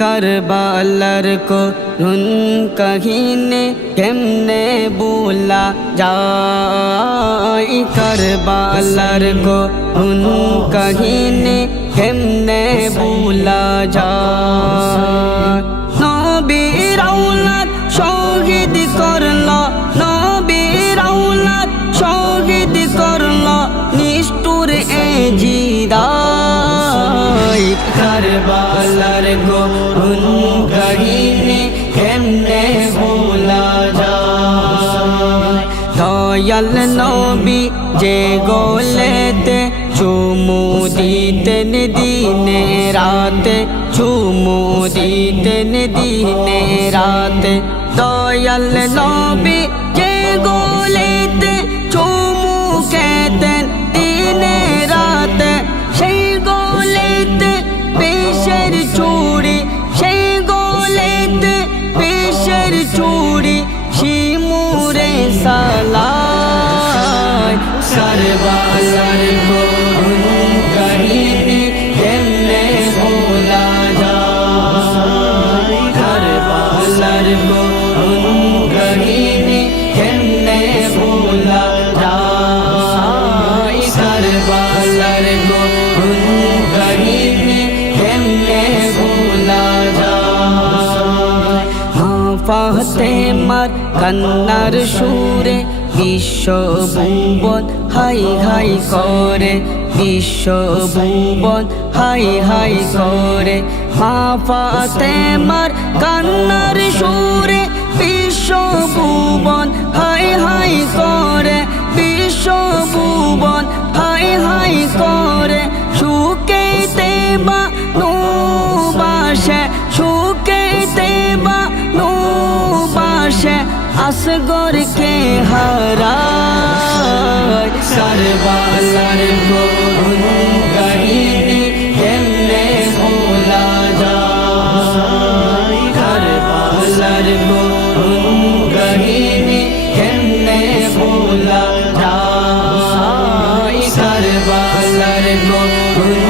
करबलार को रुन कहीने केमने भूला जाए करबलार को रुन कहीने केमने भूला जाए नबीर औलाद शहीद करलो नबीर औलाद शहीद करलो निष्ठुर ए जिदाई करबलार को रुन कहीने केमने भूला जाए दयाल नबी जे गोलेते चुमू दीतेन दिने राते चुमू दीतेन दिने राते दयाल नबी जे गोलेते चुमू कहतेन दिने राते সেই গোলেতে পেশের চুড়ি সেই গোলেতে পেশের চুড়ি শিমুরে সালাই करबलार को रुन कहीने केमने भूला जाए करबलार को रुन कहीने केमने भूला जाए करबलार को रुन कहीने केमने भूला जाए हाँ फातेमार कन्नार सुरे বিশ্ব ভুবন হাই হাই করে বিশ্ব ভুবন হাই হাই করে মা ফাতেমার কান্নার সুরে বিশ্ব ভুবন হাই হাই করে বিশ্ব ভুবন হাই হাই করে সুকেতে বা নুবাসে সুকেতে বা নুবাসে असगर के हराय करबलार को रुन कहीने केमने भूला जाए करबलार को रुन कहीने केमने भूला जाए करबलार को रुन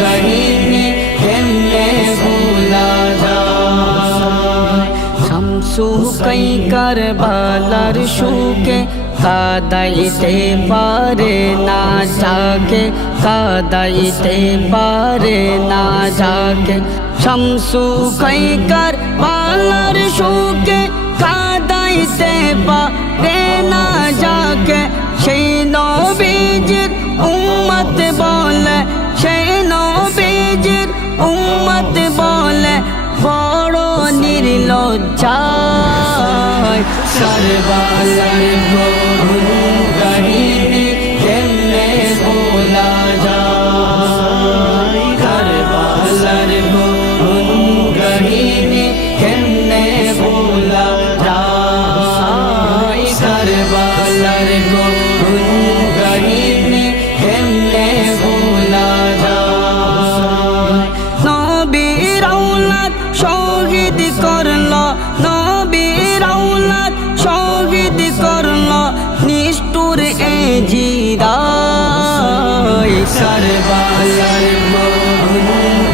कहीने केमने भूला जाए शमसु कई करबलार शुके कादाइते पारे ना जाके कादाइते पारे ना जाके शमसु कई करबलार शुके कादाइते पारे ना जाके সেই নবীজির উম্মত বলে সেই নবীজির উম্মত বলে বড় নির্লজ্জায় करबलार को रुन कहीने केमने भूला जाए करबलार को रुन कहीने केमने भूला जाए करबलार को रुन कहीने केमने भूला जाए नबीर औलाद শহীদ করলো নবীর औलाद শহীদ করলো নিষ্ঠুর এ জিদাই करबलार को रुन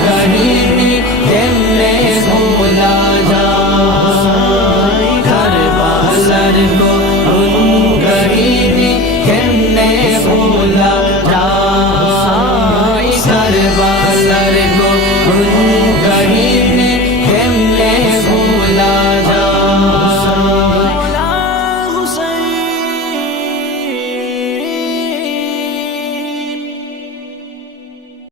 कहीने केमने भूला जाए करबलार को रुन कहीने केमने भूला जाए करबलार को रुन कहीने